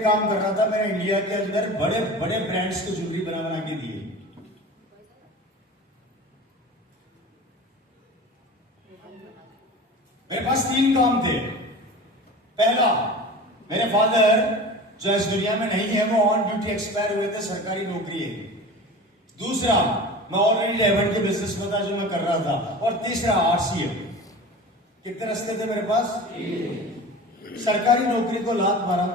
काम कर रहा था, मैंने इंडिया के अंदर बड़े बड़े ब्रांड्स को ज्वेलरी बना बना के दिए। मेरे पास 3 काम थे। पहला, मेरे फादर जो इस दुनिया में नहीं है वो ऑन ड्यूटी एक्सपायर हुए थे, सरकारी नौकरी है। दूसरा, मैं ऑलरेडी लेवन के बिजनेस में था जो मैं कर रहा था। और तीसरा, आरसीएम। कितने रास्ते थे मेरे पास? सरकारी नौकरी को लात मारा,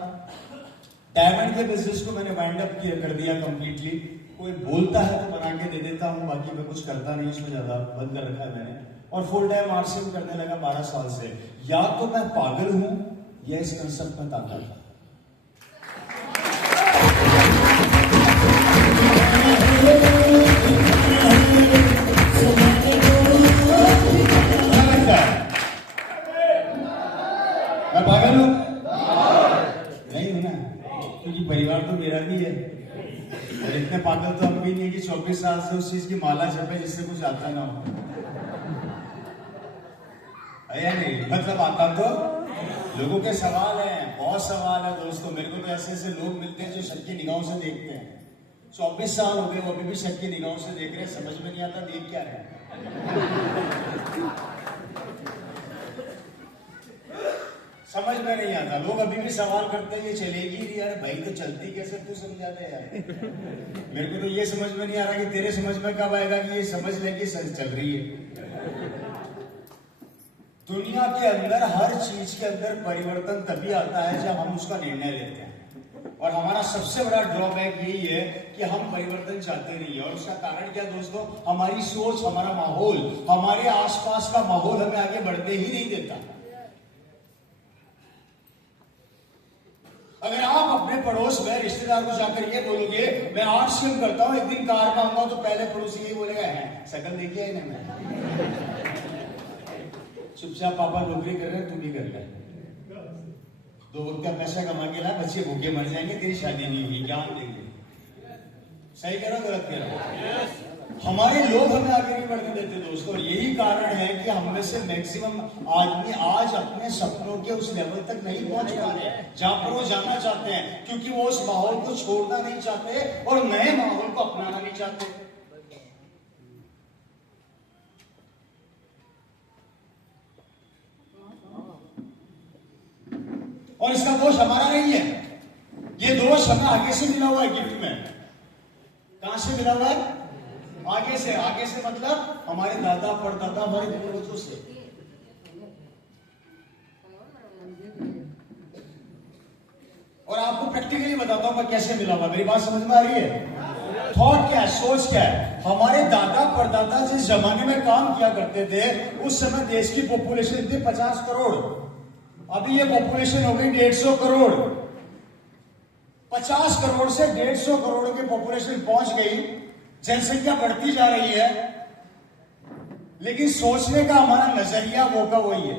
डायमंड के बिजनेस को मैंने वाइंड अप कर दिया कंप्लीटली। कोई बोलता है तो बना के दे देता हूं, बाकी मैं कुछ करता नहीं, उसमें ज्यादा बंद कर रखा है मैंने। और फुल टाइम आरसीएम करने लगा 12 साल से। या तो मैं पागल हूं या इस कंसेप्ट में ताकत है। मैं पागल हूं? नहीं हूं ना, क्योंकि परिवार तो मेरा भी है। और इतने पागल तो हम भी नहीं कि 24 साल से उस चीज की माला जपे जिससे कुछ आता ना हो। या नहीं? मतलब आता तो लोगों के सवाल हैं, बहुत सवाल है दोस्तों। मेरे को तो ऐसे ऐसे लोग मिलते हैं जो शक की निगाहों से देखते हैं। 24 साल हो गए, वो अभी भी शक की निगाहों से देख रहे हैं। समझ में नहीं आता देख क्या है। समझ में नहीं आता। लोग अभी भी सवाल करते हैं ये चलेगी नहीं यार। भाई तो चलती कैसे, तू समझा दे यार। मेरे को तो ये समझ में नहीं आ रहा कि तेरे समझ में कब आएगा कि ये समझ ले कि चल रही है। दुनिया के अंदर हर चीज के अंदर परिवर्तन तभी आता है जब हम उसका निर्णय लेते हैं। और हमारा सबसे बड़ा ड्रॉबैक यही है कि हम परिवर्तन चाहते नहीं है। और उसका कारण क्या दोस्तों? हमारी सोच, हमारा माहौल, हमारे आसपास का माहौल हमें आगे बढ़ने ही नहीं देता। अगर आप अपने पड़ोस में रिश्तेदार को जाकर ये बोलोगे मैं आरसीएम करता हूं, एक दिन कार में आऊंगा, तो पहले पड़ोसी यही बोलेगा है शकल देखिए इन्हें। चुपचाप पापा नौकरी कर रहे हैं, तू भी कर ले। 2 वक्त का पैसा कमा के ला, बच्चे भूखे मर जाएंगे, तेरी शादी नहीं होगी, क्या देंगे? सही कह रहा गलत कह रहा? हमारे लोग हमें आगे नहीं बढ़ने देते दोस्तों। यही कारण है कि हम में से मैक्सिमम आदमी आज अपने सपनों के उस लेवल तक नहीं पहुंच पा रहे जहां पर वो जाना चाहते हैं, क्योंकि वो उस माहौल को छोड़ना नहीं चाहते और नए माहौल को अपनाना नहीं चाहते। और इसका दोष हमारा नहीं है, ये दोष हमें आगे से मिला हुआ है। गिफ्ट में कहां से मिला हुआ है? आगे से। आगे से मतलब हमारे दादा परदादा, हमारे पूर्वजों से। और आपको प्रैक्टिकली बताता हूं मैं कैसे मिला हुआ। मेरी बात समझ में आ रही है? थॉट क्या है, सोच क्या है? हमारे दादा परदादा जिस जमाने में काम किया करते थे, उस समय देश की पॉपुलेशन थी 50 करोड़। अभी ये पॉपुलेशन हो गई 150 करोड़। 50 करोड़ से 150 करोड़ की पॉपुलेशन पहुंच गई, जनसंख्या बढ़ती जा रही है, लेकिन सोचने का हमारा नजरिया वो का वही है।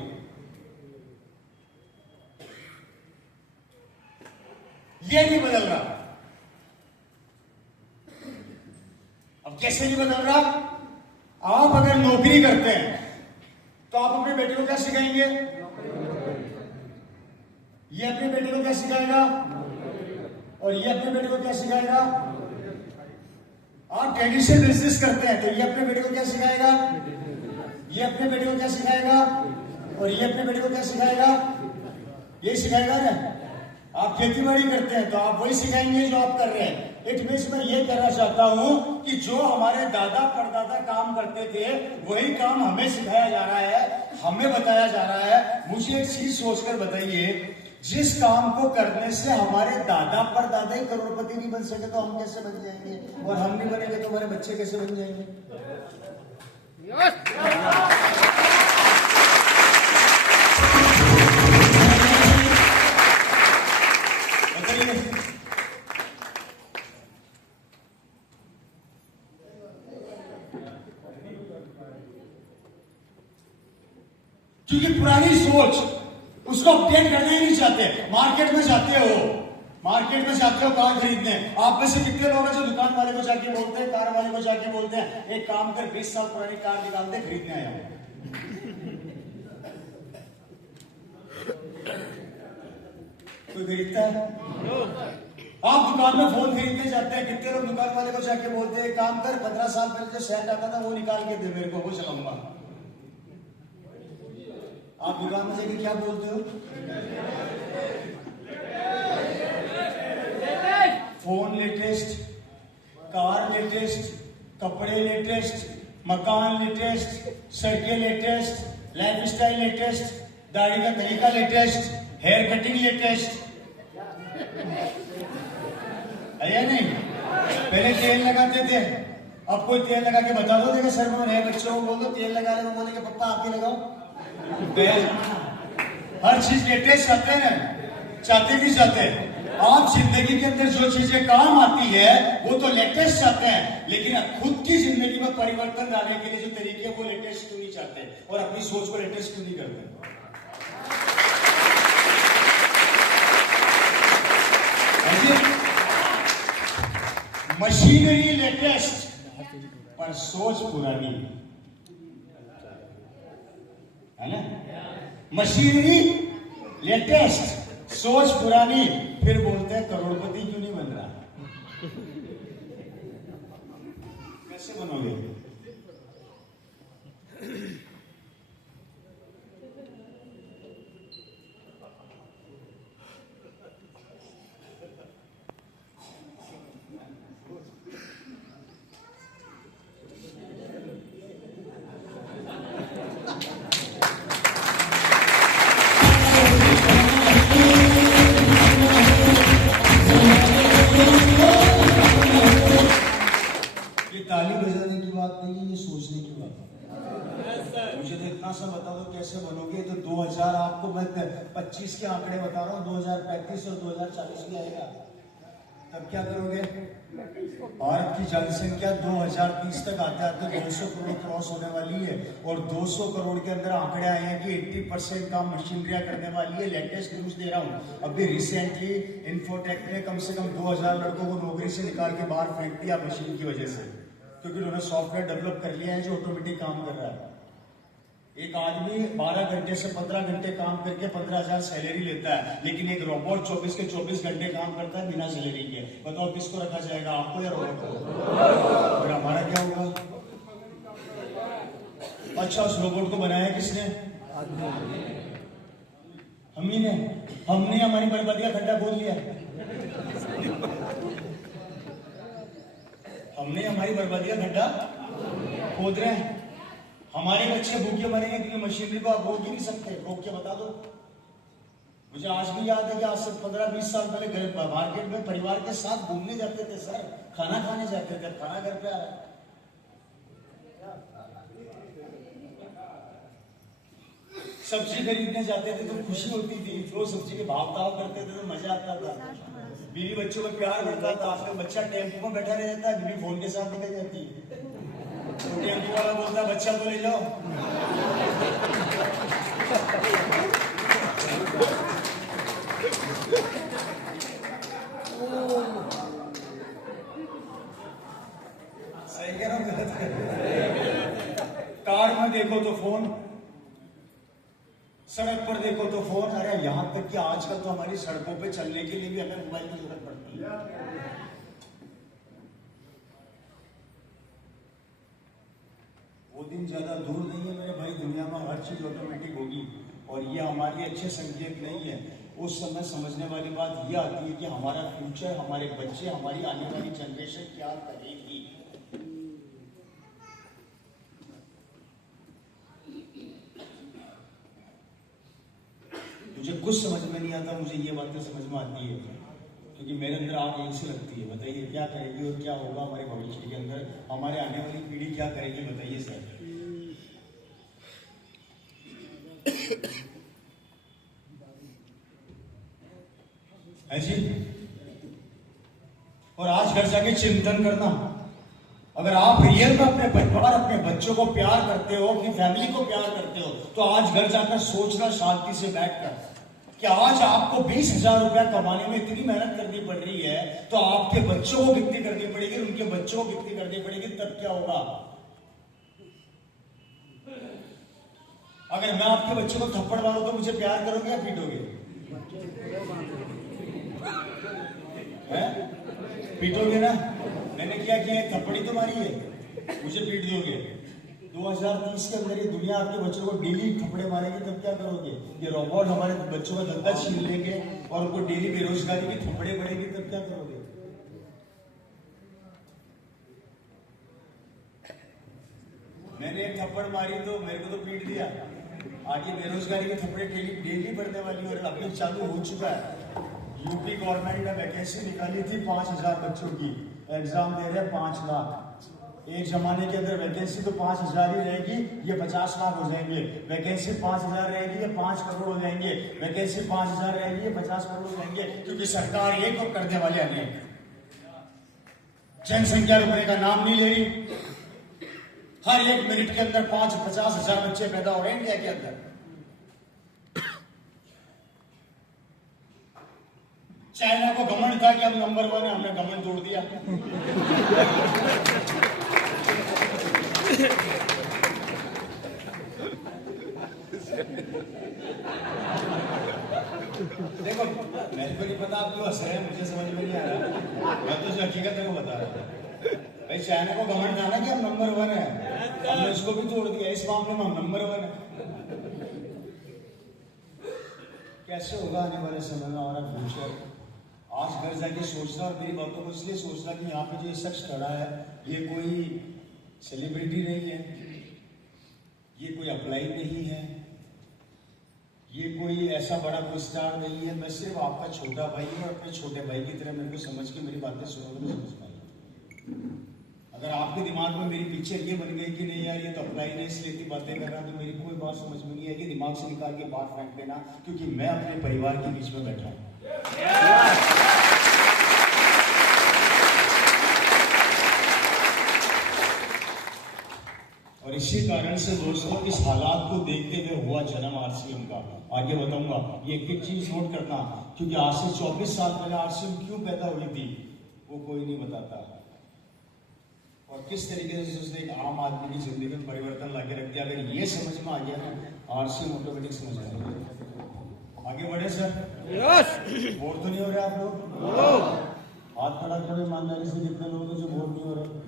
ये नहीं बदल रहा। अब कैसे नहीं बदल रहा? आप अगर नौकरी करते हैं तो आप अपने बेटे को क्या सिखाएंगे? ये अपने बेटे को क्या सिखाएगा? और ये अपने बेटे को क्या सिखाएगा? आप ट्रेडिशनल बिजनेस करते हैं तो ये अपने बेटे को क्या सिखाएगा? ये अपने बेटे को क्या सिखाएगा? और ये अपने बेटे को क्या सिखाएगा? ये सिखाएगा ना। आप खेती बाड़ी करते हैं तो आप वही सिखाएंगे जो आप कर रहे हैं। इट मींस मैं ये कहना चाहता हूं कि जो हमारे दादा परदादा काम करते थे वही काम हमें सिखाया जा रहा है, हमें बताया जा रहा है। मुझे एक चीज सोचकर बताइए, जिस काम को करने से हमारे दादा परदादा ही करोड़पति नहीं बन सके तो हम कैसे बन जाएंगे? और हम नहीं बनेंगे तो हमारे बच्चे कैसे बन जाएंगे? क्योंकि पुरानी सोच उसको अपडेट करना ही नहीं चाहते। मार्केट में जाते हो कार खरीदने, आप में से कितने लोग हैं जो दुकान वाले को जाके बोलते हैं, कार वाले को जाके बोलते हैं एक काम कर 20 साल पुरानी कार निकाल दे, खरीदने आया हूं। कोई खरीदता है? आप दुकान में फोन खरीदने जाते हैं, कितने लोग दुकान वाले को जाके बोलते हैं काम कर, 15 साल पहले जो सेट आता था वो निकाल के दे मेरे को, वो चलाऊंगा। आप दुकान में जाके क्या बोलते हो? फोन लेटेस्ट, कार लेटेस्ट, कपड़े लेटेस्ट, मकान लेटेस्ट, सड़कें लेटेस्ट, लाइफ स्टाइल लेटेस्ट, दाढ़ी का तरीका लेटेस्ट, हेयर कटिंग लेटेस्ट है या नहीं? पहले तेल लगाते थे, अब कोई तेल लगा के बता दो, देखा सर में नए बच्चों को बोल दो तेल लगा रहे, बोलेंगे पप्पा आप ही लगाओ। हर चीज लेटेस्ट चाहते हैं, चाहते भी चाहते हैं। आप जिंदगी के अंदर जो चीजें काम आती है वो तो लेटेस्ट चाहते हैं, लेकिन खुद की जिंदगी में परिवर्तन लाने के लिए जो तरीके हैं वो लेटेस्ट क्यों नहीं चाहते, और अपनी सोच को लेटेस्ट क्यों नहीं करते? मशीनरी लेटेस्ट पर सोच पुरानी है ना? मशीनरी लेटेस्ट, सोच पुरानी, फिर बोलते हैं करोड़पति क्यों नहीं बन रहा? कैसे बनोगे? ताली बजाने की बात नहीं है, ये सोचने की बात है। मुझे तो इतना सा बता दो कैसे बनोगे, तो 2000 आपको मैं 25 के आंकड़े बता रहा हूँ, 2035 और 2040 भी आएगा, तब क्या करोगे? भारत की जनसंख्या 2030 तक आते आते 200 करोड़ क्रॉस होने वाली है, और 200 करोड़ के अंदर आंकड़े आए हैं कि 80% काम मशीनरियां करने वाली है। लेटेस्ट न्यूज दे रहा हूँ, अभी रिसेंटली इन्फोटेक ने कम से कम 2000 लड़कों को नौकरी से निकाल के बाहर फेंक दिया मशीन की वजह से, क्योंकि उन्होंने सॉफ्टवेयर डेवलप कर लिया है जो ऑटोमेटिक काम कर रहा है। एक आदमी 12 घंटे से 15 घंटे काम करके 15,000 सैलरी लेता है, लेकिन एक रोबोट 24 के 24 घंटे काम करता है बिना सैलरी के। बताओ किसको रखा जाएगा, आपको या रोबोट को? और हमारा क्या होगा? अच्छा, उस रोबोट को बनाया किसने? हम ही ने। हमने हमारी बर्बादी का खड्डा खोद लिया, हमने हमारी बर्बादी का खड्डा खोद रहे हैं। हमारे बच्चे भूखे मरेंगे क्योंकि मशीनरी को आप रोक ही नहीं सकते, रोक के बता दो। मुझे आज भी याद है कि आज से 15-20 साल पहले घर मार्केट में परिवार के साथ घूमने जाते थे सर, खाना खाने जाते थे, खाना घर पे आ रहा है। सब्जी खरीदने जाते थे तो खुशी होती थी, जो सब्जी के भाव ताव करते थे तो मजा आता था, बीवी बच्चों का प्यार बढ़ता था। आजकल बच्चा टेम्पो में बैठा रह जाता है, बीवी फोन के साथ निकल जाती है, तो टेम्पो वाला बोलता है बच्चा तो ले जाओ। सही कह रहा हूं, गलत कह रहा हूं? कार में देखो तो फोन, सड़क पर देखो तो फोन। अरे यहां तक कि आजकल तो हमारी सड़कों पे चलने के लिए भी हमें मोबाइल की जरूरत पड़ती है। वो दिन ज्यादा दूर नहीं है मेरे भाई, दुनिया में हर चीज ऑटोमेटिक होगी, और ये हमारे लिए अच्छे संकेत नहीं है। उस समय समझने वाली बात ये आती है कि हमारा फ्यूचर, हमारे बच्चे, हमारी आने वाली जनरेशन क्या करेगी। मुझे कुछ समझ में नहीं आता, मुझे ये बातें समझ में आती है क्योंकि मेरे अंदर आग यहीं से लगती है। बताइए क्या करेगी और क्या होगा हमारे भविष्य के अंदर, हमारे आने वाली पीढ़ी क्या करेगी? बताइए सर। है जी। और आज घर जाके चिंतन करना, अगर आप रियल में अपने परिवार, अपने बच्चों को प्यार करते हो, अपनी फैमिली को प्यार करते हो, तो आज घर जाकर सोचना शांति से बैठकर कि आज आपको 20,000 रुपया कमाने में इतनी मेहनत करनी पड़ रही है, तो आपके बच्चों को कितनी करनी पड़ेगी, उनके बच्चों को कितनी करनी पड़ेगी, तब क्या होगा? अगर मैं आपके बच्चों को थप्पड़ मारूं तो मुझे प्यार करोगे या पीटोगे? हैं? पीटोगे ना? मैंने क्या किया? थप्पड़ी तो मारी है, मुझे पीट दोगे? 2030 के अंदर ये दुनिया आपके बच्चों को डेली थप्पड़े मारेगी, तब क्या करोगे? ये रोबोट हमारे बच्चों का धंधा छीन लेंगे और उनको डेली बेरोजगारी की थप्पड़े पड़ेगी, तब क्या करोगे? मैंने एक थप्पड़ मारी तो मेरे को तो पीट दिया, आगे बेरोजगारी की थप्पड़े डेली पड़ने वाली और अभी चालू हो चुका है। यूपी गवर्नमेंट ने वैकेंसी निकाली थी 5,000 बच्चों की, एग्जाम दे रहे हैं 5 लाख। एक जमाने के अंदर वैकेंसी तो 5,000 ही रहेगी, ये 50 लाख हो जाएंगे। वैकेंसी 5,000 रहेगी, ये 5 करोड़ हो जाएंगे। वैकेंसी 5,000 रहेगी, ये 50 करोड़ हो जाएंगे, क्योंकि सरकार एक और करने वाले अनेक। जनसंख्या रुकने का नाम नहीं ले रही। हर 1 मिनट के अंदर 50,000 बच्चे पैदा हो रहे हैं इंडिया के अंदर। चाइना को घमंड था कि हम नंबर 1 है, हमने घमंड तोड़ दिया। देखो, मेरे को नहीं पता आप क्यों हंस रहे हैं, मुझे समझ में नहीं आ रहा। मैं तो जो हकीकत है वो बता रहा हूं। भाई चाइना को घमंड था ना कि हम नंबर 1 है, हमने उसको भी तोड़ दिया। इस मामले में हम नंबर 1 है। कैसे होगा आने वाले समय में हमारा फ्यूचर? आज घर जाके सोचना, और मेरी बातों को इसलिए सोचना कि यहाँ पे जो शख्स खड़ा है ये कोई सेलिब्रिटी नहीं है, ये कोई अप्लाई नहीं है, ये कोई ऐसा बड़ा कोई स्टार नहीं है। मैं सिर्फ आपका छोटा भाई हूँ और अपने छोटे भाई की तरह मेरे को समझ के मेरी बातें सुनोगे तो समझ पाएंगे। अगर आपके दिमाग में मेरी पिक्चर ये बन गई कि नहीं यार ये तो अप्लाई नहीं, इसलिए इतनी बातें कर रहा, तो मेरी कोई बात समझ में नहीं आएगी। दिमाग से निकाल के बात फेंक देना, क्योंकि मैं अपने परिवार के बीच में बैठा हूँ। और इसी कारण से दोस्तों इस हालात को देखते हुए हुआ जन्म आरसीएम का। आगे बताऊंगा, ये एक चीज नोट करना, क्योंकि आज से 24 साल पहले आरसीएम क्यों पैदा हुई थी वो कोई नहीं बताता, और किस तरीके से उसने एक आम आदमी की जिंदगी में परिवर्तन लाके रख दिया। अगर ये समझ में आ गया ना, आरसीएम ऑटोमेटिक समझ आ जाएगा। आगे बढ़े सर? बोर तो नहीं हो रहे आप लोग? हाथ खड़ा करो ईमानदारी से, कितने लोग जो बोर नहीं हो रहे?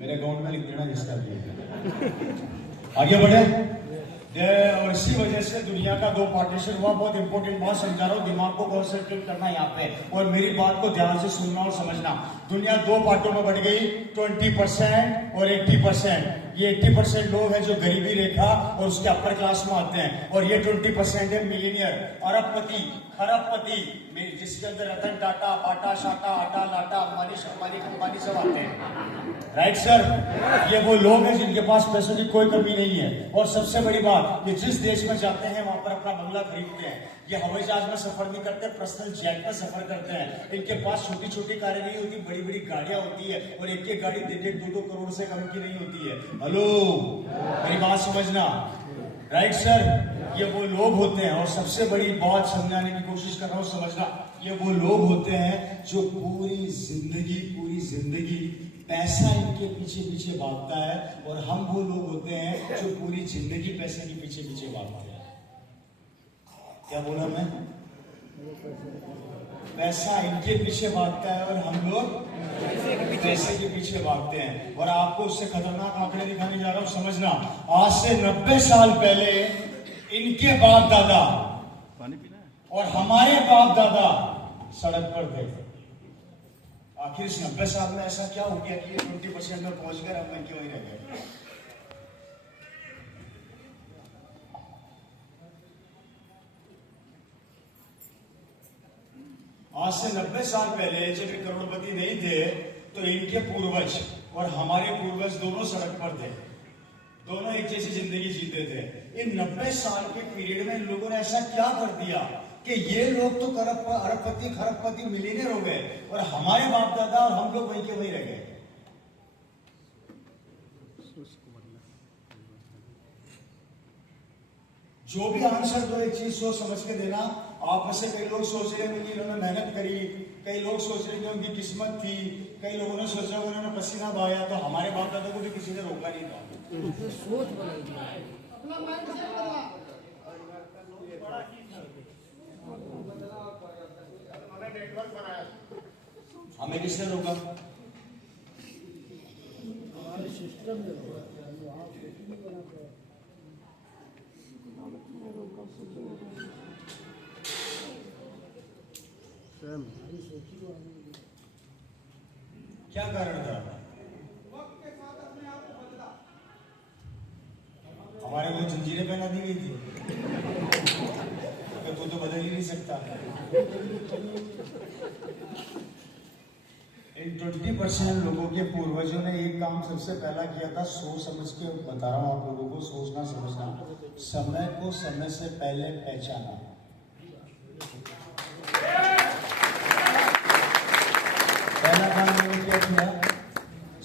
मेरे अकाउंट में लिख देना जिसका भी। आगे बढ़े। और इसी वजह से दुनिया का 2 पार्टीशन हुआ। बहुत इंपॉर्टेंट बात समझा रहा हूँ, दिमाग को कॉन्सेंट्रेट करना यहाँ पे, और मेरी बात को ध्यान से सुनना और समझना। दुनिया 2 पार्टों में बढ़ गई, 20% और 80%। ये 80% लोग हैं जो गरीबी रेखा और उसके अपर क्लास में आते हैं, और ये 20% है मिलीनियर, अरबपति, खरबपति, जिसके अंदर रतन टाटा, बाटा शाटा, आटा लाटा, अंबानी शर्मानी कंबानी सब आते हैं। Right sir? ये वो लोग हैं जिनके पास पैसों की कोई कमी नहीं है। और सबसे बड़ी बात, ये जिस देश में जाते हैं वहां पर अपना बंगला खरीदते हैं। ये हवाई जहाज में सफर नहीं करते, पर्सनल जेट में सफर करते हैं। इनके पास छोटी छोटी कारें नहीं होती, बड़ी बड़ी गाड़ियां होती है, और एक एक गाड़ी 1.5-2 करोड़ से कम की नहीं होती है। हेलो, मेरी बात समझना। Right sir? ये वो लोग होते हैं, और सबसे बड़ी बात समझाने की कोशिश कर रहा हूं, समझना। ये वो लोग होते हैं जो पूरी जिंदगी पैसा इनके पीछे पीछे भागता है, और हम वो लोग होते हैं जो पूरी जिंदगी पैसे के पीछे पीछे भागते हैं। क्या बोला मैं? पैसा इनके पीछे भागता है और हम लोग पैसे के पीछे भागते हैं। और आपको उससे खतरनाक आंकड़े दिखाने जा रहा हूं, समझना। आज से 90 साल पहले इनके बाप दादा और हमारे बाप दादा सड़क पर थे। आखिर इस 90 साल में ऐसा क्या हो गया कि ये 20% में पहुंच गए, हम क्यों ही रह गए? आज से 90 साल पहले जब ये करोड़पति नहीं थे, तो इनके पूर्वज और हमारे पूर्वज दोनों सड़क पर थे, दोनों एक जैसी जिंदगी जीते थे। इन 90 साल के पीरियड में इन लोगों ने ऐसा क्या कर दिया कि ये लोग तो अरबपति खरबपति मिलीनियर हो गए, और हमारे बाप दादा और हम लोग वहीं के वहीं रह गए। जो भी आंसर दो, एक चीज सोच समझ के देना, आप में से कई लोग सोच रहे होंगे कि इन्होंने मेहनत करी, कई लोग सोच रहे हैं उनकी किस्मत थी, कई लोगों ने सोचा उन्होंने पसीना बहाया, तो हमारे बाप दादा को भी किसी ने रोका नहीं था। सोच बनाई, हमें किसने रोका? सिस्टम क्या कारण था? हमारे को जंजीरें पहना दी गई थी कि तू तो बदल ही नहीं सकता। इन 20% लोगों के पूर्वजों ने एक काम सबसे पहला किया था, सोच समझ के बता रहा हूं आप लोगों को, सोचना समझना, समय को समय से पहले पहचाना। पहला काम मैंने क्या किया?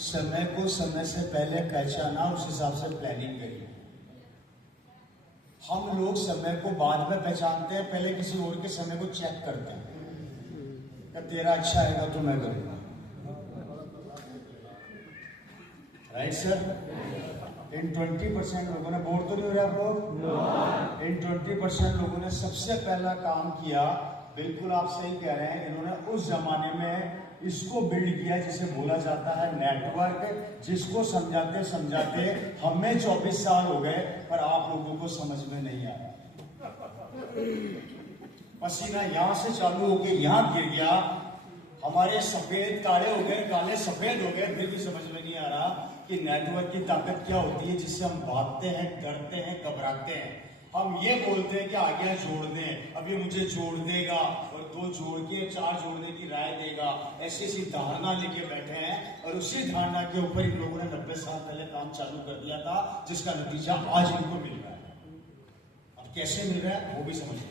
समय को समय से पहले पहचाना, उस हिसाब से प्लानिंग करी। हम लोग समय को बाद में पहचानते हैं, पहले किसी और के समय को चेक करते हैं कि तेरा अच्छा आएगा तो मैं करूंगा। Right sir? इन 20% लोगों ने, बोर तो नहीं हो रहा आप लोग? इन 20% लोगों ने सबसे पहला काम किया, बिल्कुल आप सही कह रहे हैं, इन्होंने उस जमाने में इसको बिल्ड किया जिसे बोला जाता है नेटवर्क, जिसको समझाते समझाते हमें 24 साल हो गए, पर आप लोगों को समझ में नहीं आया। पसीना यहां से चालू हो गया, यहां गिर गया, हमारे सफेद काले हो गए, काले सफेद हो गए, फिर भी समझ में नहीं आ रहा कि नेटवर्क की ताकत क्या होती है, जिससे हम भागते हैं, डरते हैं, घबराते हैं। हम ये बोलते हैं कि आगे जोड़ दें, अब ये मुझे जोड़ देगा और 2 जोड़ के 4 जोड़ने की राय देगा, ऐसी ऐसी धारणा लेके बैठे हैं, और उसी धारणा के ऊपर इन लोगों ने 90 साल पहले काम चालू कर दिया था, जिसका नतीजा आज इनको मिल रहा है। अब कैसे मिल रहा है वो भी समझ लो।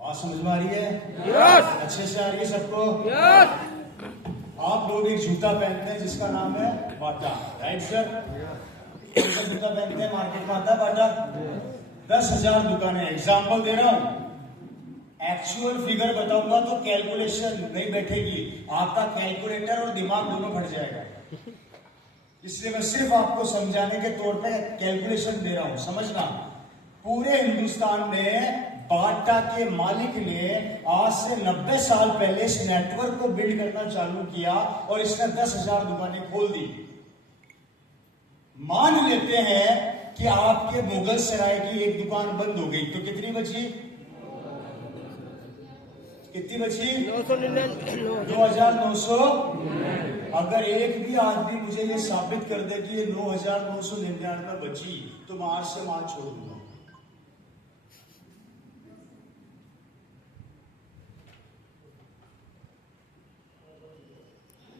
बात समझ में आ रही है? yes! अच्छे से आ रही है सबको? yes! आप लोग एक जूता पहनते हैं जिसका नाम है बाटा, राइट सर? कौन सा जूता पहनते हैं? मार्केट में आता है बाटा। 10,000 दुकानें, एग्जाम्पल दे रहा हूं, एक्चुअल फिगर बताऊंगा तो कैलकुलेशन नहीं बैठेगी, आपका कैलकुलेटर और दिमाग दोनों फट जाएगा। इसलिए मैं सिर्फ आपको समझाने के तौर पे कैलकुलेशन दे रहा हूं, समझना। पूरे हिंदुस्तान में बाटा के मालिक ने आज से 90 साल पहले इस नेटवर्क को बिल्ड करना चालू किया और इसने 10,000 दुकानें खोल दी। मान लेते हैं कि आपके मुगल सराय की एक दुकान बंद हो गई, तो कितनी बची? कितनी बची? 9,900। अगर एक भी आदमी मुझे ये साबित कर दे कि ये 9,999 बची, तो मैं आज से माल छोड़ दूंगा।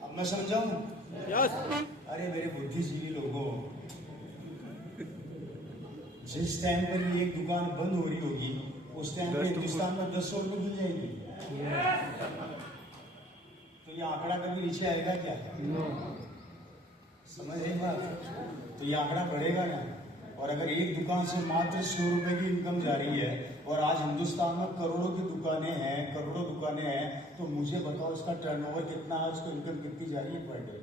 अब मैं समझाऊं? अरे मेरे बुद्धिजीवी लोगों, जिस टाइम पर ये एक दुकान बंद हो रही होगी, उस टाइम पर हिंदुस्तान में 10 और मिल जाएगी। तो ये आंकड़ा कभी नीचे आएगा क्या? समझ रही बात? तो ये आंकड़ा बढ़ेगा ना। और अगर एक दुकान से मात्र 100 रुपए की इनकम जा रही है और आज हिंदुस्तान में करोड़ों की दुकानें हैं, करोड़ों दुकानें हैं, तो मुझे बताओ इसका टर्नओवर कितना है, उसको इनकम कितनी जा रही है पर डे?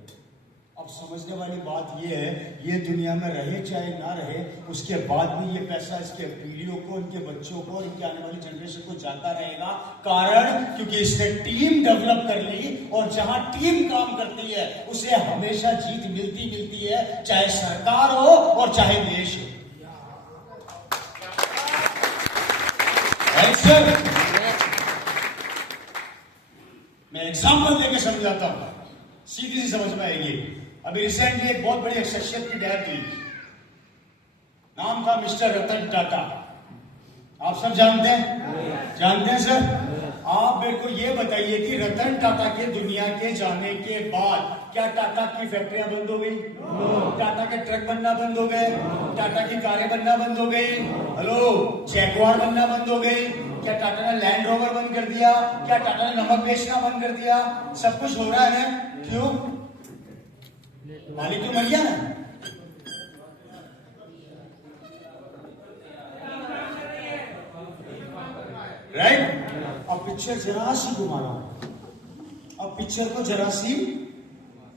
अब समझने वाली बात यह है, ये दुनिया में रहे चाहे ना रहे, उसके बाद भी ये पैसा इसके पीढ़ियों को, इनके बच्चों को और इनके आने वाली जनरेशन को जाता रहेगा। कारण क्योंकि इसने टीम डेवलप कर ली, और जहां टीम काम करती है उसे हमेशा जीत मिलती है, चाहे सरकार हो और चाहे देश हो। सर, मैं एग्जाम्पल देके समझाता हूं, सीधी सी समझ में आएगी। अभी रिसेंटली एक बहुत बड़ी शख्सियत की डेथ हुई, नाम था मिस्टर रतन टाटा। आप सब जानते हैं? जानते हैं सर? आप मेरे को ये बताइए कि रतन टाटा के दुनिया के जाने के बाद क्या टाटा की फैक्ट्रियां बंद हो गई? टाटा के ट्रक बनना बंद हो गए? टाटा की कारें बनना बंद हो गई? हेलो, जैगुआर बनना बंद हो गई? क्या टाटा ने लैंड रोवर बंद कर दिया? क्या टाटा ने नमक बेचना बंद कर दिया? सब कुछ हो रहा है, क्यों? मालिक तो मर गया ना। राइट? पिक्चर जरा सी घुमा रहा हूं, अब पिक्चर को जरा सी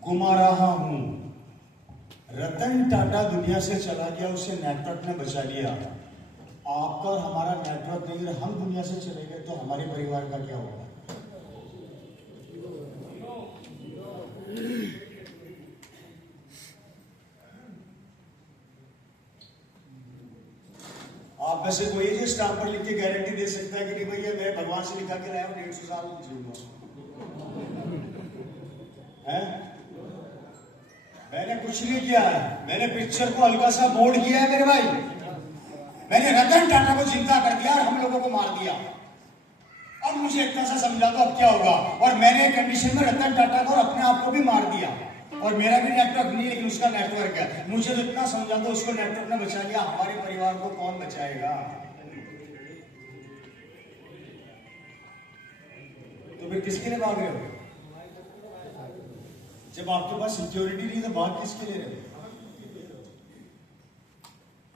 घुमा रहा हूं। रतन टाटा दुनिया से चला गया, उसे नेटवर्क ने बचा लिया। आपका और हमारा नेटवर्क नहीं, अगर हम दुनिया से चले गए तो हमारे परिवार का क्या होगा? आप में से कोई है जो स्टाम्प पर लिख के गारंटी दे सकता है कि नहीं भैया मैं भगवान से लिखा के लाया हूं 150 साल जीऊंगा? है? मैंने कुछ नहीं किया है, मैंने पिक्चर को हल्का सा मोड़ किया है मेरे भाई। मैंने रतन टाटा को जिंदा कर दिया और हम लोगों को मार दिया। अब मुझे इतना सा समझा तो अब क्या होगा? और मैंने कंडीशन में रतन टाटा को और अपने आप को भी मार दिया, और मेरा भी नेटवर्क नहीं लेकिन उसका नेटवर्क है। मुझे तो इतना समझा तो उसको नेटवर्क ने बचा लिया, हमारे परिवार को कौन बचाएगा? तो फिर किसके लिए भाग रहे हो? जब आपके पास सिक्योरिटी नहीं तो भाग किसके लिए रहे हो?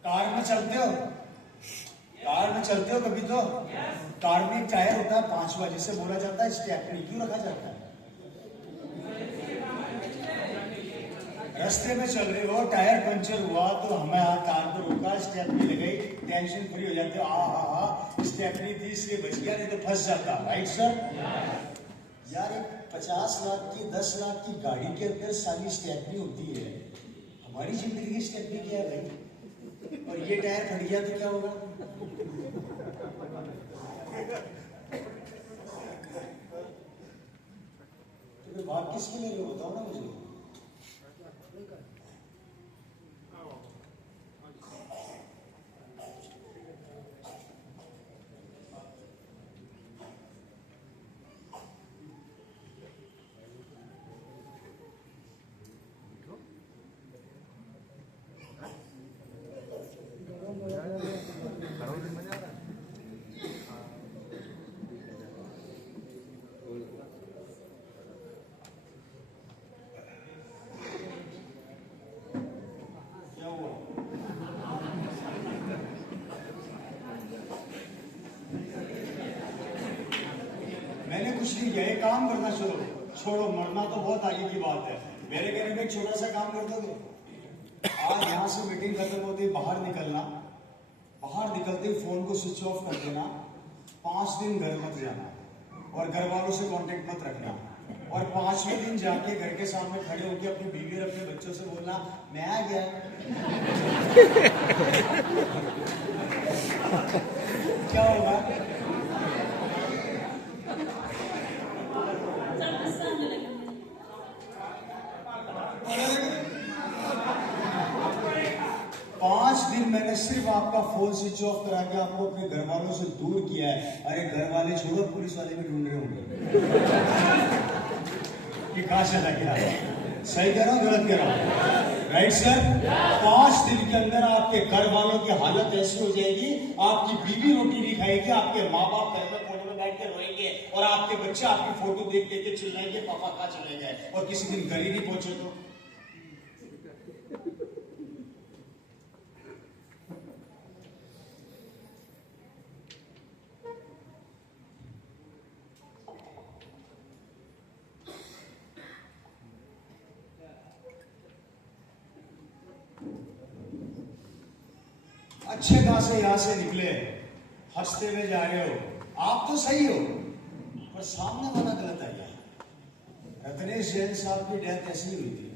कार में चलते हो, कार में चलते हो कभी तो कार में एक टायर होता है 5वां, जिसे बोला जाता है स्टेपनी। क्यों रखा जाता है? रास्ते में चल रहे हो, टायर पंचर हुआ तो हमें कार पर रोका, स्टेपनी लगाई, टेंशन फ्री हो जाते हो। आ स्टेपनी थी इसलिए बच गया, नहीं तो फंस जाता। Right sir? यार एक 50 लाख की 10 लाख की गाड़ी के अंदर सारी स्टेपनी होती है, हमारी जिंदगी की स्टेपनी क्या है भाई? और ये टायर फट गया तो क्या होगा? तो बात किसके लिए बताओ ना मुझे। मैंने कुछ नहीं किया, ये काम करना छोड़ो, मरना तो बहुत आगे की बात है। मेरे कहने में एक छोटा सा काम कर दोगे? आज यहाँ से मीटिंग खत्म होती है, बाहर निकलना, बाहर निकलते ही फोन को स्विच ऑफ कर देना, 5 दिन घर मत जाना और घर वालों से कांटेक्ट मत रखना, और 5वें दिन जाके घर के सामने खड़े होकर अपनी बीवी और अपने बच्चों से बोलना मैं आ गया। क्या होगा? 5 दिन मैंने सिर्फ आपका फोन स्विच ऑफ करा के आपको अपने घर वालों से दूर किया है। अरे घर वाले छोड़ो, पुलिस वाले भी ढूंढ रहे होंगे कि कहां चला गया। सही कह रहा हूं गलत कह रहा हूं? Right sir? 5 दिन के अंदर आपके घर वालों की हालत ऐसी हो जाएगी, आपकी बीवी रोटी नहीं खाएगी, आपके माँ बाप घर में कोने में बैठ के रोएंगे, और आपके बच्चे आपकी फोटो देख देख के चिल्लाएंगे पापा कहाँ चले गए, और किसी दिन घर ही नहीं पहुंचे तो। अच्छे खासे यहां से निकले, हंसते हुए जा रहे हो, आप तो सही हो, पर सामने वाला गलत आ गया। रत्नेश जैन साहब की डेथ ऐसी हुई थी,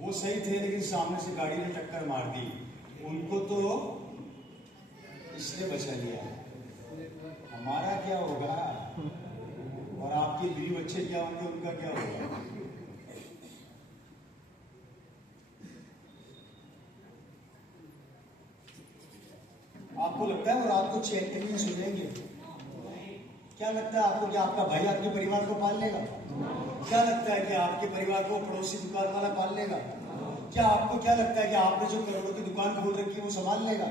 वो सही थे लेकिन सामने से गाड़ी ने टक्कर मार दी, उनको तो इसने बचा लिया। हमारा क्या होगा? और आपके बीवी बच्चे क्या होंगे, उनका क्या होगा? आपको लगता है वो रात को चैन के लिए सुनेंगे? क्या लगता है आपको कि आपका भाई आपके परिवार को पाल लेगा? क्या लगता है कि आपके परिवार को पड़ोसी दुकान वाला पाल लेगा? क्या आपको क्या लगता है कि आपने जो करोड़ों की दुकान खोल रखी है वो संभाल लेगा?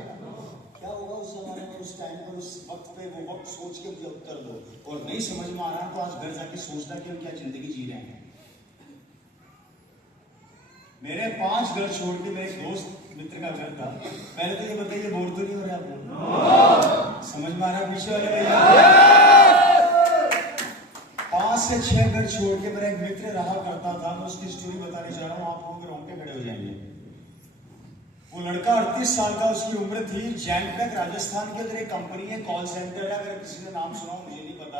क्या होगा उस जमाने में, उस टाइम पर, उस वक्त पे? वो वक्त सोच के मुझे उत्तर दो, और नहीं समझ में आ रहा है तो आज घर जाके सोचना कि हम क्या जिंदगी जी रहे हैं। मेरे 5 घर छोड़ के मेरे एक दोस्त मित्र का घर था। पहले तो ये बताइए बोर तो नहीं हो रहा आपको? समझ में आ रहा है पीछे वाले भैया? 5 से 6 घर छोड़ के मेरा एक मित्र रहा करता था। मैं उसकी स्टोरी बताने जा रहा हूँ, आप लोगों के रोंगटे खड़े हो जाएंगे। वो लड़का 38 साल का उसकी उम्र थी। जैनपेक राजस्थान के अंदर एक कंपनी है, कॉल सेंटर है, अगर किसी ने नाम सुना हो मुझे नहीं पता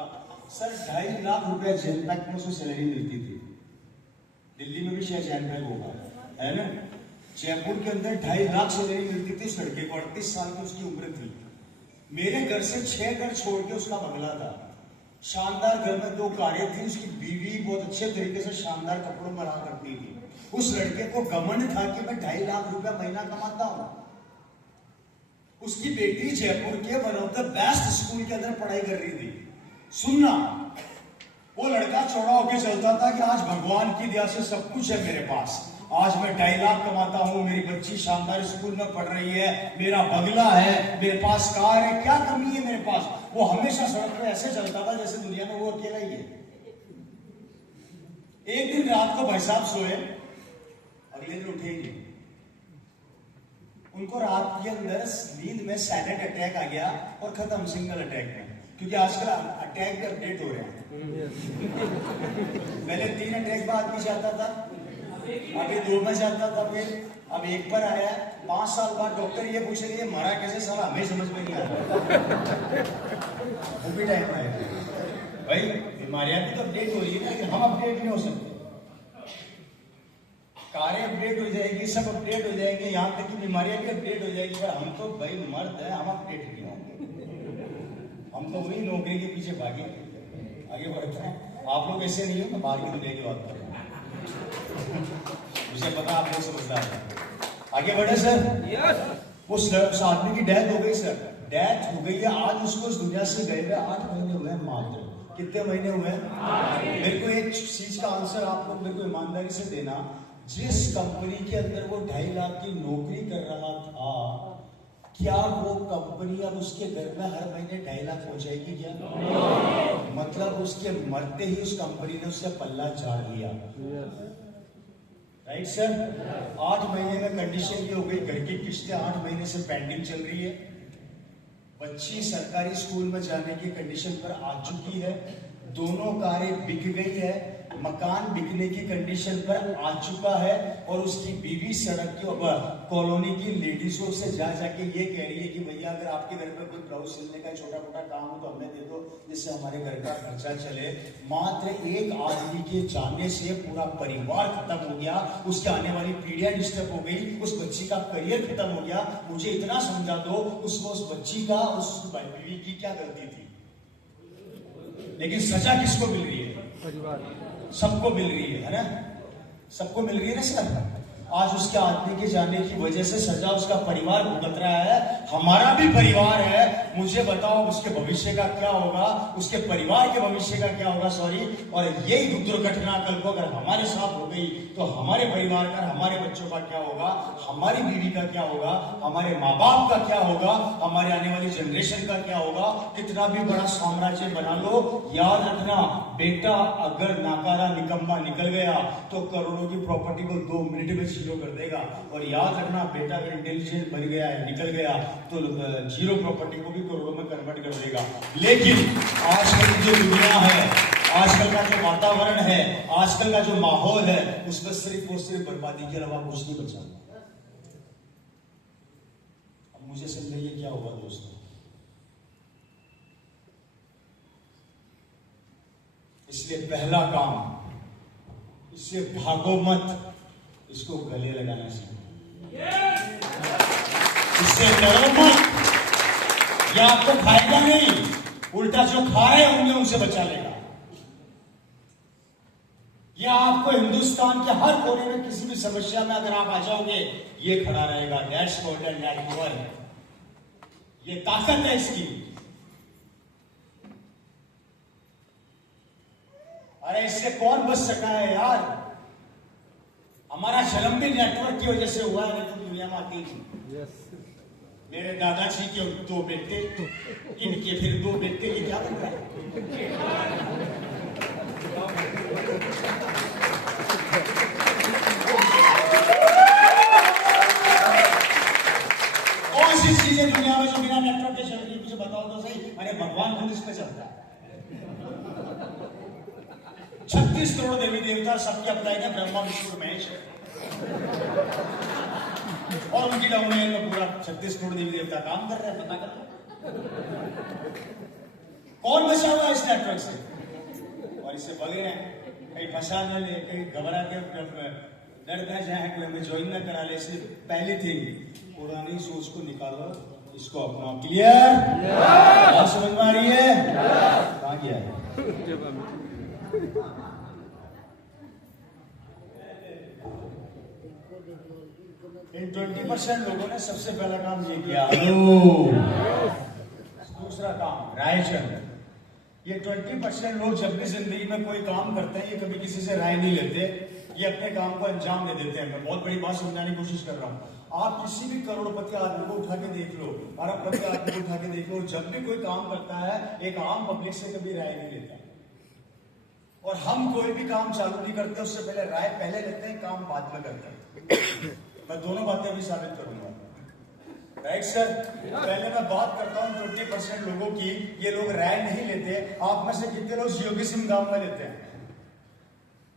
सर। 2.5 लाख रुपया जैनपेक में उसको सैलरी मिलती थी। दिल्ली में भी शायद जैनपेक होगा, है ना। जयपुर के अंदर 2.5 लाख सैलरी मिलती थी उस लड़के को। 38 साल की उसकी उम्र थी। मेरे घर से 6 घर छोड़ के उसका बंगला था। शानदार घर में 2 कारें थी। उसकी बीवी बहुत अच्छे तरीके से शानदार कपड़ों में रहा करती थी। उस लड़के को घमंड था कि मैं 2.5 लाख रुपया महीना कमाता हूं। उसकी बेटी जयपुर के one of the best school के अंदर पढ़ाई कर रही थी। सुनना, वो लड़का चौड़ा होकर चलता था कि आज भगवान की दया से सब कुछ है मेरे पास। आज मैं 2.5 लाख कमाता हूं, मेरी बच्ची शानदार स्कूल में पढ़ रही है, मेरा बंगला है, मेरे पास कार है, क्या कमी है मेरे पास। वो हमेशा सड़क पे ऐसे चलता था जैसे दुनिया में वो अकेला ही है। एक दिन रात को भाई साहब सोए, अगले दिन उठेंगे। उनको रात के अंदर नींद में साइलेंट अटैक आ गया और खत्म सिंगल अटैक में, क्योंकि आजकल अटैक भी अपडेट हो रहे हैं। पहले 3 अटैक में आदमी जाता था, अभी 2 में जाता था, फिर अब 1 पर आया। 5 साल बाद डॉक्टर ये पूछेंगे मरा कैसे, साला हमें समझ में नहीं आता। वो भी टाइम आएगा भाई। बीमारियां भी तो अपडेट हो रही है ना, कि हम अपडेट नहीं हो सकते। कारें अपडेट हो जाएगी, सब अपडेट हो जाएंगे, यहाँ तक कि बीमारियां भी अपडेट हो जाएगी। हम तो भाई मर्द है, हम अपडेट नहीं होंगे। हम तो वही नौकरी के पीछे भागे आगे बढ़ते हैं। आप लोग ऐसे नहीं हो, मैं बाहर की दुनिया की बात कर रहा हूँ। मुझे पता आप लोग समझदार हैं। आगे बढ़े सर। उस आदमी की डेथ हो गई सर, डेथ हो गई है। आज उसको इस दुनिया से गए हुए 8 महीने हुए हैं मात्र। कितने महीने हुए हैं? मेरे को एक चीज का आंसर आप लोग मेरे को ईमानदारी से देना। जिस कंपनी के अंदर वो 2.5 लाख की नौकरी कर रहा था, क्या वो कंपनी अब उसके घर में हर महीने 2.5 लाख पहुंचाएगी क्या? मतलब उसके मरते ही उस कंपनी ने उससे पल्ला झाड़ लिया। Right sir. 8 महीने में कंडीशन ये हो गई, घर की किस्तें 8 महीने से पेंडिंग चल रही है। बच्ची सरकारी स्कूल में जाने की कंडीशन पर आ चुकी है। दोनों कारें बिक गई है, मकान बिकने की कंडीशन पर आ चुका है। और उसकी बीवी सड़क की कॉलोनी की लेडीजों से जा जाके ये कह रही है कि भैया अगर आपके घर पर कोई ब्लाउज सिलने का छोटा मोटा काम हो तो हमें दे दो, जिससे हमारे घर का खर्चा चले। मात्र एक आदमी के जाने से पूरा परिवार खत्म हो गया, उसके आने वाली पीढ़ियां डिस्टर्ब हो गई, उस बच्ची का करियर खत्म हो गया। मुझे इतना समझा दो, उस बच्ची का, उस बीवी की क्या गलती थी? लेकिन सजा किसको मिल रही है? परिवार सबको मिल रही है ना? सबको मिल रही है ना सर। आज उसके आदमी के जाने की वजह से सजा उसका परिवार भुगत रहा है। हमारा भी परिवार है। मुझे बताओ उसके भविष्य का क्या होगा, उसके परिवार के भविष्य का क्या होगा, सॉरी। और यही दुर्घटना कल को अगर हमारे साथ हो गई तो हमारे परिवार का, हमारे बच्चों का क्या होगा, हमारी बीवी का क्या होगा, हमारे माँ बाप का क्या होगा, हमारे आने वाली जनरेशन का क्या होगा। कितना भी बड़ा साम्राज्य बना लो, याद रखना बेटा अगर नाकारा निकम्मा निकल गया तो करोड़ों की प्रॉपर्टी को 2 मिनट में जीरो कर देगा। और याद रखना बेटा अगर इंटेलिजेंट बन गया है, निकल गया तो जीरो प्रॉपर्टी को भी करोड़ों में कन्वर्ट कर देगा। लेकिन आजकल की जो दुनिया है, आजकल का जो वातावरण है, आजकल का जो माहौल है, उसमें सिर्फ और सिर्फ बर्बादी के अलावा कुछ नहीं बचा। अब मुझे समझाइए क्या होगा दोस्तों? इसलिए पहला काम, इससे भागो मत, इसको गले लगाना सीखो। इससे डरो मत, यह आपको खाएगा नहीं, उल्टा जो खा रहे होंगे उनसे बचा लेगा। यह आपको हिंदुस्तान के हर कोने में किसी भी समस्या में अगर आप आ जाओगे, ये खड़ा रहेगा। दैट्स गोल्डन नेटवर्क, ये ताकत है इसकी। अरे इससे कौन बच सका है यार? हमारा जन्म भी नेटवर्क की वजह से हुआ है, नहीं तो दुनिया में आती थी। मेरे दादाजी के 2 बेटे, इनके फिर 2 बेटे, ये क्या बन रहा है? कौन सी चीजें दुनिया में जो बिना नेटवर्क के चल रही है? मुझे बताओ तो सही। अरे भगवान खुद इस पे चलता है। देवी देवता सबके अप्लाई है, ब्रह्मा विष्णु महेश है। और उनकी डाउन में पूरा 36 करोड़ देवी देवता काम कर रहे हैं, पता कर लो। कौन बचा हुआ है इस नेटवर्क से? और इससे बगैर है, कहीं फंसा न ले, कहीं घबरा के डर न जाए, कोई हमें ज्वाइन न करा ले। इसलिए पहली थिंग, पुरानी सोच को निकालो, इसको अपना। क्लियर? बात समझ में आ रही है? कहाँ गया है? इन 20% लोगों ने सबसे पहला काम ये किया। दूसरा काम रायचंद। ये 20% लोग जब भी जिंदगी में कोई काम करते हैं, ये कभी किसी से राय नहीं लेते, ये अपने काम को अंजाम दे देते हैं। मैं बहुत बड़ी बात समझाने की कोशिश कर रहा हूँ। आप किसी भी करोड़पति आदमी को उठा के देख लो, अरबपति आदमी को उठा के देख लो, जब भी कोई काम करता है, एक आम पब्लिक से कभी राय नहीं लेता। और हम कोई भी काम चालू नहीं करते, उससे पहले राय पहले लेते हैं, काम बाद में करते हैं। मैं दोनों बातें भी साबित करूंगा। Right sir? पहले मैं बात करता हूँ 20% लोगों की, ये लोग राय नहीं लेते। आप में से कितने लोग जियो की सिम काम में लेते हैं?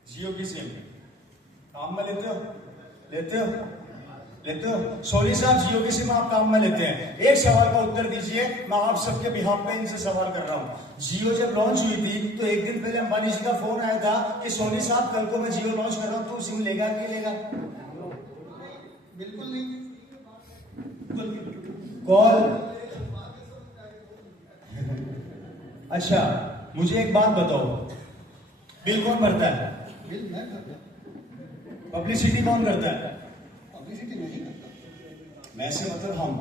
जियो की सिम काम में लेते हो? लेते हो? लेते हो? सोनी साहब, जियो की सिम आप काम में लेते हैं। एक सवाल का उत्तर दीजिए, मैं आप सबके बिहाफ पे इनसे सवाल कर रहा हूँ। जियो जब लॉन्च हुई थी तो एक दिन पहले अंबानी जी का फोन आया था कि सोनी साहब कल को मैं जियो लॉन्च कर रहा हूँ, तो सिम लेगा कि लेगा? बिल्कुल नहीं। कॉल। अच्छा, मुझे एक बात बताओ, बिल कौन भरता है? बिल मैं करता हूं। पब्लिसिटी कौन करता है? पब्लिसिटी नहीं करता। मैं से मतलब हम।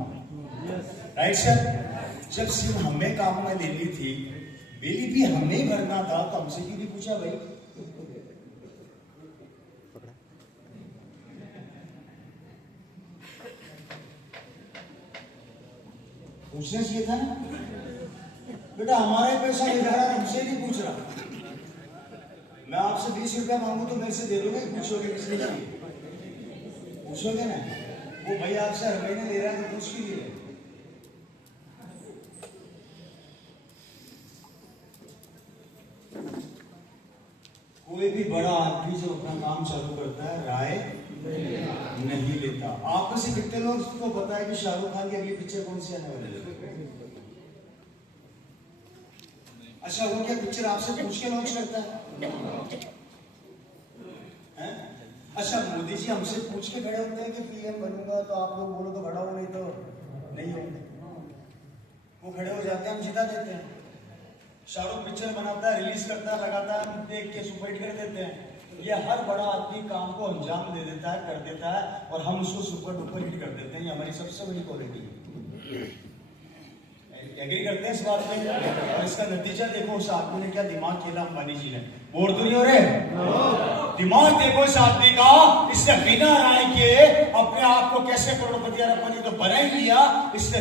Right sir? जब सिम हमें काम में लेनी थी, बिल भी हमें भरना था, तो हमसे क्यों नहीं पूछा भाई? पूछना चाहिए था ना बेटा, हमारा ही पैसा ले जा रहा है, हमसे नहीं पूछ रहा। मैं आपसे 20 रुपया मांगू तो मेरे से दे दोगे? पूछोगे किसने चाहिए? पूछोगे ना? वो भाई आपसे हर महीने ले रहा है तो पूछ के लिए। कोई भी बड़ा आदमी जो अपना काम चालू करता है, राय नहीं लेता। आप में से कितने लोग को पता है कि शाहरुख खान की अगली पिक्चर कौन सी आने वाली है? अच्छा, वो क्या पिक्चर आपसे पूछ के लॉन्च करता है? अच्छा, मोदी जी हमसे पूछ के खड़े होते हैं कि पीएम बनूंगा, तो आप लोग बोलो तो खड़ा हो, नहीं तो नहीं हो। वो खड़े हो जाते हैं, हम जिता देते हैं। शाहरुख पिक्चर बनाता है, रिलीज करता है, लगाता है, हम देख के सुपरहिट कर देते हैं। ये हर बड़ा आदमी काम को अंजाम दे देता है, कर देता है, और हम उसको सुपर डुपर हिट कर देते हैं। ये हमारी सबसे बड़ी क्वालिटी है। एग्री करते हैं इस बात पे? और इसका नतीजा देखो, उस आदमी ने क्या दिमाग खेला अंबानी जी ने। बोर तो नहीं हो रहे? दिमाग देखो इस आदमी का, इसने बिना राय के अपने आप को कैसे करोड़पति अरबपति तो बना ही लिया। इसने